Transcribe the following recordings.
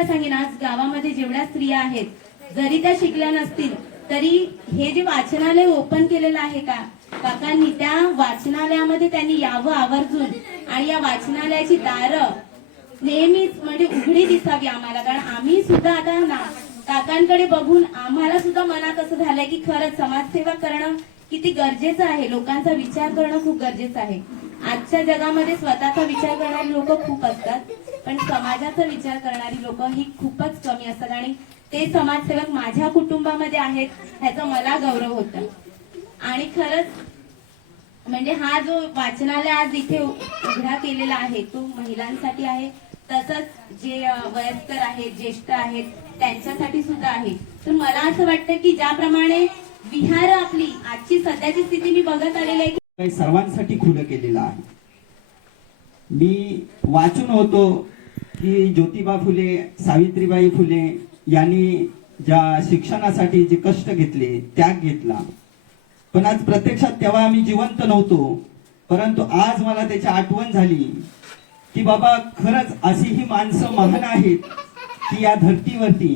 तुला सांगेन आज गावामध्ये जेवढ्या स्त्रिया आहेत जरी त्या शिकल्या नसतील तरी हे जे वाचनालय ओपन केलेलं आहे का? काकांनी त्या वाचनालयामध्ये त्यांनी यावं आवर्जून. आणि या वाचनालयाची दारं नेहमीच म्हणजे उघडी दिसावी आम्हाला. कारण आम्ही सुद्धा आता ना काकांकडे बघून आम्हाला सुद्धा मनात असं झालंय की खरंच समाजसेवा करणं किती गरजेचं आहे. लोकांचा विचार करणं खूप गरजेचं आहे. आजच्या जगामध्ये स्वतःचा विचार करणारी लोक खूप असतात. पण समाजाचा विचार करणारी लोक ही खूपच कमी असतात आणि ते समाजसेवक माझ्या कुटुंबामध्ये आहेत ह्याचा मला गौरव होता. आणि खरंच म्हणजे हा जो वाचनालय आज इथे उघडा केलेला आहे तो महिलांसाठी आहे तसंच जे वयस्कर आहेत ज्येष्ठ आहेत त्यांच्यासाठी सुद्धा आहे. तर मला असं वाटतं की ज्याप्रमाणे विहार आपली आजची सध्याची स्थिती मी बघत आलेली आहे की सर्वांसाठी खुलं केलेलं आहे. मी वाचून होतो की ज्योतिबा फुले सावित्रीबाई फुले यांनी ज्या शिक्षणासाठी जे कष्ट घेतले त्याग घेतला. पण आज प्रत्यक्षात तेव्हा आम्ही जिवंत नव्हतो. परंतु आज मला त्याची आठवण झाली की बाबा खरंच अशी ही माणसं महान आहेत की या धर्तीवरती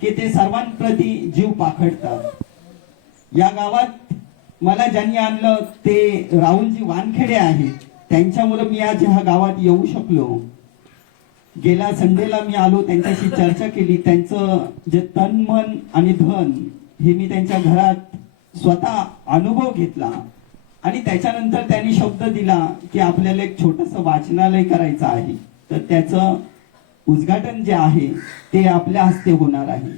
की ते सर्वांप्रती जीव पाखडतात. या गावात मला ज्यांनी आणलं ते राहुलजी वानखेडे आहेत. त्यांच्यामुळे मी आज ह्या गावात येऊ शकलो. गेल्या संडेला मी आलो त्यांच्याशी चर्चा केली. त्यांचं जे तन मन आणि धन हे मी त्यांच्या घरात स्वतः अनुभव घेतला. आणि त्याच्यानंतर त्यांनी शब्द दिला की आपल्याला एक छोटस वाचनालय करायचं आहे. तर त्याचं उद्घाटन जे आहे ते आपल्या हस्ते होणार आहे.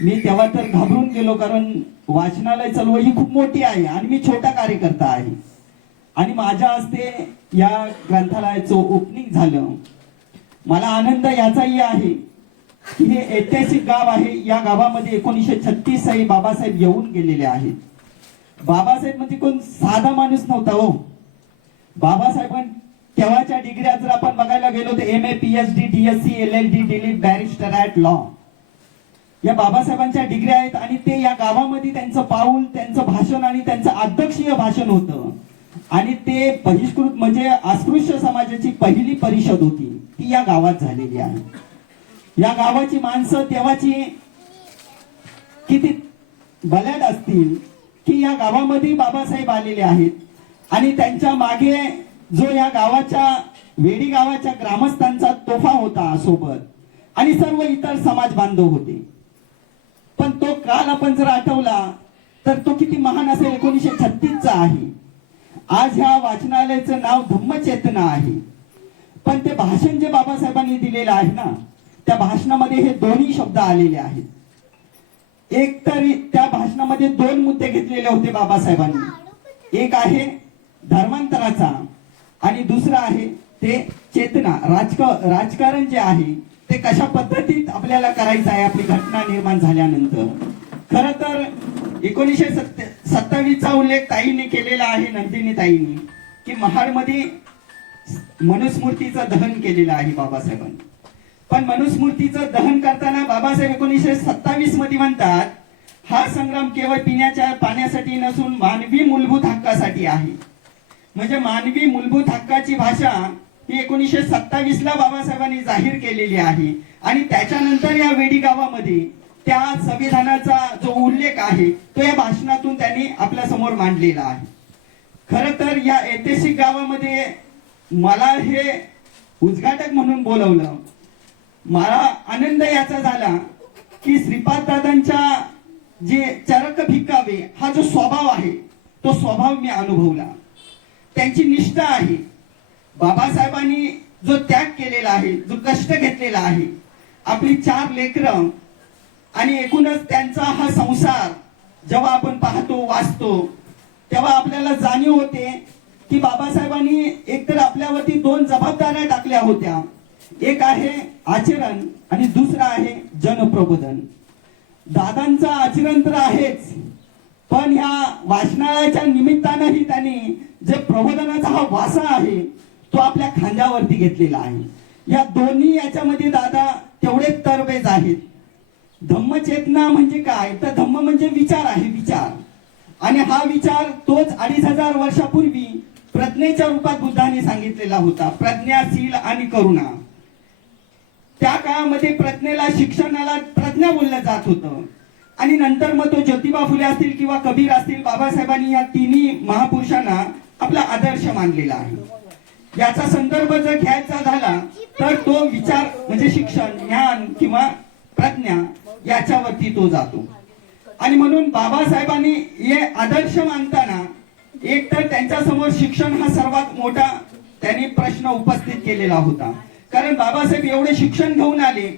मी तेव्हा तर घाबरून गेलो कारण वाचनालय चळवळ ही खूप मोठी आहे आणि मी छोटा कार्यकर्ता आहे. आणि माझ्या हस्ते या ग्रंथालयाचं ओपनिंग झालं. मला आनंद याचाही आहे की हे ऐतिहासिक गाव आहे. या गावामध्ये एकोणीसशे छत्तीस साली बाबासाहेब येऊन गेलेले आहेत. बाबासाहेब म्हणजे कोण? साधा माणूस नव्हता हो. बाबासाहेबां तेव्हाच्या डिग्र्या जर आपण बघायला गेलो तर M A P H D D S C L L D Litt barrister at law या बाबासाहेबांच्या डिग्र्या आहेत आणि ते या गावामध्ये त्यांचं पाऊल त्यांचं भाषण आणि त्यांचं अध्यक्षीय भाषण होतं. आणि ते बहिष्कृत म्हणजे अस्पृश्य समाजाची पहिली परिषद होती. ती या गावात झालेली आहे. या गावाची माणसं तेव्हाची किती बल्याड असतील की या गावामध्ये बाबासाहेब आलेले आहेत. आणि त्यांच्या मागे जो या गावाच्या वेडी गावाच्या ग्रामस्थांचा तोफा होता सोबत आणि सर्व इतर समाज बांधव होते. पण तो काल आपण जर आठवला तर तो किती महान असेल एकोणीसशे छत्तीसचा आहे. आज ह्या वाचनालयाचं नाव धम्मचेतना आहे. पण ते भाषण जे बाबासाहेबांनी दिलेलं आहे ना त्या भाषणामध्ये हे दोन्ही शब्द आलेले आहेत. एक तर त्या भाषणामध्ये दोन मुद्दे घेतलेले होते बाबासाहेबांनी. एक आहे धर्मांतराचा आणि दुसरा आहे ते चेतना. राजक राजकारण जे आहे ते कशा पद्धतीत आपल्याला करायचं आहे आपली घटना निर्माण झाल्यानंतर. खर तर एकोणीसशे सत्तावीसचा उल्लेख ताईंनी केलेला आहे नंदिनी ताईंनी की महाडमध्ये मनुस्मृतीचं दहन केलेलं आहे बाबासाहेबांनी. पण मनुस्मृतीचं दहन करताना बाबासाहेब एकोणीसशे सत्तावीसमध्ये म्हणतात हा संग्राम केवळ पिण्याच्या पाण्यासाठी नसून मानवी मूलभूत हक्कासाठी आहे. म्हणजे मानवी मूलभूत हक्काची भाषा ही एकोणीसशे सत्तावीस ला बाबासाहेबांनी जाहीर केलेली आहे. आणि त्याच्यानंतर या वेडी गावामध्ये त्या संविधानाचा जो उल्लेख आहे तो या भाषणातून त्यांनी आपल्यासमोर मांडलेला आहे. खर तर या ऐतिहासिक गावामध्ये मला हे उद्घाटक म्हणून बोलवलं. मला आनंद याचा झाला की श्रीपाद दादांच्या जे चरक भिकावे हा जो स्वभाव आहे तो स्वभाव मी अनुभवला. त्यांची निष्ठा आहे. बाबासाहेबांनी जो त्याग केलेला आहे जो कष्ट घेतलेला आहे आपली चार लेकरं आणि एकूणच त्यांचा हा संसार जेव्हा आपण पाहतो वाचतो तेव्हा आपल्याला जाणीव होते की बाबासाहेबांनी एकतर आपल्यावरती दोन जबाबदाऱ्या टाकल्या होत्या. एक आहे आचरण आणि दुसरं आहे जनप्रबोधन. दादांचं आचरण तर आहेच पण ह्या वाचनालयाच्या निमित्तानंही त्यांनी जे प्रबोधनाचा हा वासा आहे तो आपल्या खांद्यावरती घेतलेला आहे. या दोन्ही याच्यामध्ये दादा तेवढे तरबेज आहेत. धम्मचेतना म्हणजे काय? तर धम्म म्हणजे विचार आहे विचार. आणि हा विचार तोच अडीच हजार वर्षापूर्वी प्रज्ञेच्या रूपात बुद्धाने सांगितलेला होता प्रज्ञाशील आणि करुणा. त्या काळामध्ये प्रज्ञेला शिक्षणाला प्रज्ञा बोललं जात होतं. आणि नंतर मग तो ज्योतिबा फुले असतील किंवा कबीर असतील बाबासाहेबांनी या तिन्ही महापुरुषांना आपला आदर्श मानलेला आहे. याचा संदर्भ जर घ्यायचा झाला तर तो विचार म्हणजे शिक्षण ज्ञान किंवा प्रज्ञा याच्यावरती तो जातो. आणि म्हणून बाबासाहेबांनी हे आदर्श मानताना एक तर त्यांच्यासमोर शिक्षण हा सर्वात मोठा त्यांनी प्रश्न उपस्थित केलेला होता. कारण बाबासाहेब एवढे शिक्षण घेऊन आले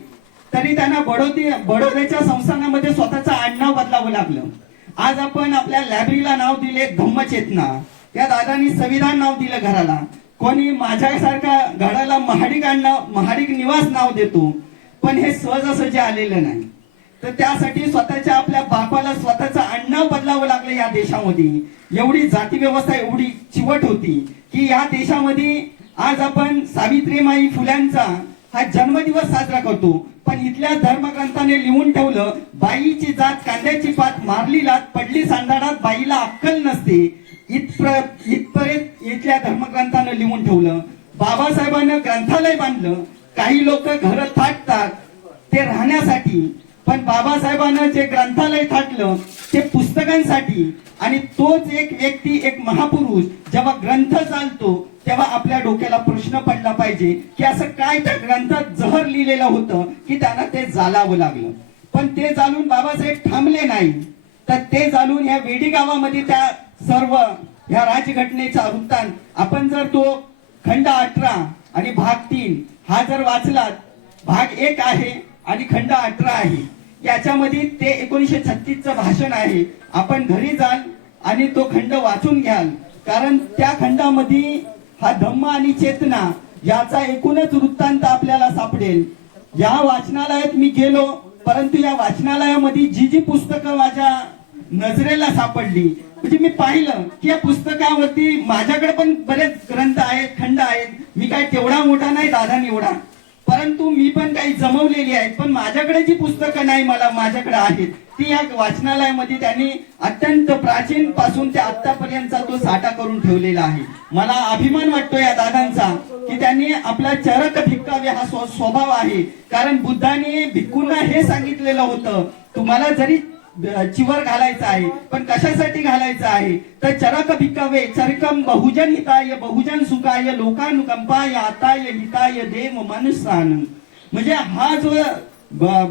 तरी त्यांना बडोदी बडोद्याच्या संस्थानामध्ये स्वतःचं आडनाव बदलावं लागलं. आज आपण आपल्या लायब्ररीला नाव दिले धम्मचेतना. या दादानी संविधान नाव दिलं घराला. कोणी माझ्यासारखा घराला महाडिक आडनाव महाडिक निवास नाव देतो पण हे सहजासहजी आलेलं नाही. तर त्यासाठी स्वतःच्या आपल्या बापाला स्वतःचं अन्न बदलावं लागलं या देशामध्ये. एवढी जाती व्यवस्था एवढी चिवट होती की या देशामध्ये आज आपण सावित्रीमाई फुल्यांचा हा जन्मदिवस साजरा करतो. पण इथल्या धर्मग्रंथाने लिहून ठेवलं बाईची जात कांद्याची पात मारली लात पडली सांधाडात बाईला अक्कल नसते. इथप्र इथपर्यंत इथल्या धर्मग्रंथानं लिहून ठेवलं. बाबासाहेबांना ग्रंथालय बांधलं. काही लोक घर थाटतात. ते राहण्यासाठी पण बाबासाहेबांना जे ग्रंथालय थाटलं ते पुस्तकांसाठी आणि तोच एक व्यक्ती एक महापुरुष जेव्हा ग्रंथ चालतो तेव्हा आपल्या डोक्याला प्रश्न पडला पाहिजे की असं काय त्या ग्रंथात जहर लिहिलेलं होतं की त्यांना ते जालावं लागलं. पण ते जाणून बाबासाहेब थांबले नाही. तर ते जाणून या वेडी गावामध्ये त्या सर्व ह्या राजघटनेचा वृत्तांत आपण जर तो खंड अठरा आणि भाग तीन हा जर वाचलात भाग एक आहे आणि खंड अठरा आहे. त्याच्यामध्ये ते एकोणीशे छत्तीसचं भाषण आहे. आपण घरी जाल आणि तो खंड वाचून घ्याल. कारण त्या खंडामध्ये हा धम्म आणि चेतना याचा एकूणच वृत्तांत आपल्याला सापडेल. या वाचनालयात मी गेलो परंतु या वाचनालयामध्ये जी जी पुस्तकं माझ्या नजरेला सापडली म्हणजे मी पाहिलं की या पुस्तकावरती माझ्याकडे पण बरेच ग्रंथ आहेत खंड आहेत. मी काय तेवढा मोठा नाही दादा निवडा. परंतु मी पण काही जमवलेली आहेत पण माझ्याकडे जी पुस्तकं नाही मला माझ्याकडे आहेत. ती या वाचनालयामध्ये त्यांनी अत्यंत प्राचीन पासून ते आतापर्यंतचा तो साठा करून ठेवलेला आहे. मला अभिमान वाटतो या दादांचा की त्यांनी आपला चरक भिक्कावे हा स्वभाव आहे. कारण बुद्धाने भिक्कूंना हे सांगितलेलं होतं तुम्हाला जरी चिवर घालायचा आहे पण कशासाठी घालायचा आहे? तर चरक भिक्कावे चरकम बहुजन हिताय बहुजन सुखाय लोकानुकंपाय आताय हिताय देव मनुष्यान. म्हणजे हा जो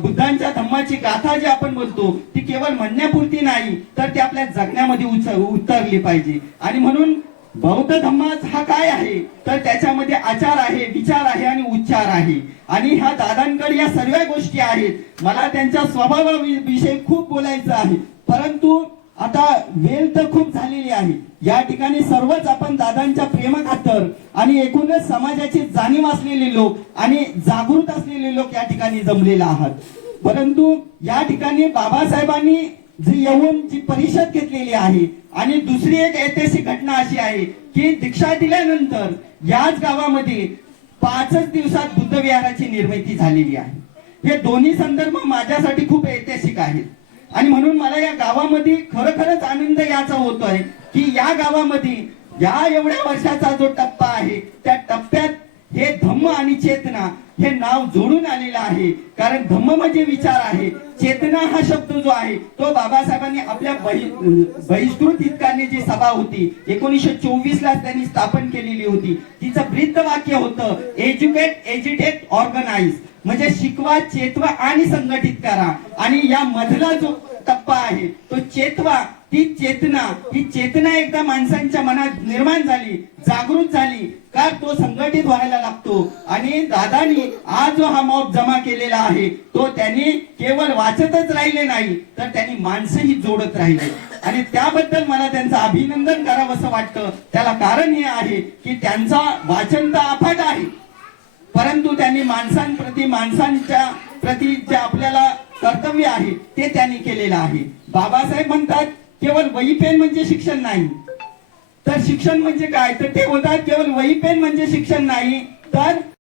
बुद्धांच्या धम्माची गाथा जी आपण बोलतो ती केवळ म्हणण्यापुरती नाही तर ती आपल्या जगण्यामध्ये उतरली पाहिजे. आणि म्हणून बौद्ध धम्माच हा काय आहे? तर त्याच्यामध्ये आचार आहे विचार आहे आणि उच्चार आहे. आणि ह्या दादांकडे या सर्व गोष्टी आहेत. मला त्यांच्या स्वभावाविषयी खूप बोलायचं आहे. परंतु आता वेळ तर खूप झालेली आहे. या ठिकाणी सर्वच आपण दादांच्या प्रेमाखातर आणि एकूणच समाजाची जाणीव असलेले लोक आणि जागृत असलेले लोक या ठिकाणी जमलेले आहात. परंतु या ठिकाणी बाबासाहेबांनी जी येऊन जी परिषद घेतलेली आहे आणि दुसरी एक ऐतिहासिक घटना अशी आहे की दीक्षा दिल्यानंतर याच गावामध्ये पाचच दिवसात बुद्ध विहाराची निर्मिती झालेली आहे. हे दोन्ही संदर्भ माझ्यासाठी खूप ऐतिहासिक आहेत. आणि म्हणून मला या गावामध्ये खरोखरच आनंद याचा होतोय की या गावामध्ये या एवढ्या वर्षाचा जो टप्पा आहे त्या टप्प्यात हे धम्म आणि चेतना हे नाव जोडून आलेलं आहे. कारण धम्म म्हणजे विचार आहे. चेतना हा शब्द जो आहे तो बाबासाहेबांनी आपल्या बहिष्कृत हितकांनी जी सभा होती एकोणीसशे चोवीस ला त्यांनी स्थापन केलेली होती तिचं ब्रिद्ध वाक्य होतं एज्युकेट एज्युटेट ऑर्गनाइज म्हणजे शिकवा चेतवा आणि संघटित करा. आणि या मधला जो टप्पा आहे. तो चेतवा ती चेतना ही चेतना एकदा माणसांच्या मनात निर्माण झाली जागृत झाली का तो संघटित व्हायला लागतो? आणि दादानी आज जो हा मॉब जमा केलेला आहे. तो त्यांनी केवळ वाचतच राहिले नाही तर त्यांनी माणसंही जोडत राहिले. आणि त्याबद्दल मला त्यांचं अभिनंदन करावं असं वाटतं. त्याला कारण हे आहे की त्यांचा वाचन तर अफाट आहे. परंतु त्यांनी माणसांप्रती माणसांच्या प्रति जे आपल्याला कर्तव्य आहे ते त्यांनी केलेलं आहे. बाबासाहेब म्हणतात केवळ वही पेन म्हणजे शिक्षण नाही. तर शिक्षण म्हणजे काय? तर ते म्हणतात केवळ वही पेन म्हणजे शिक्षण नाही. तर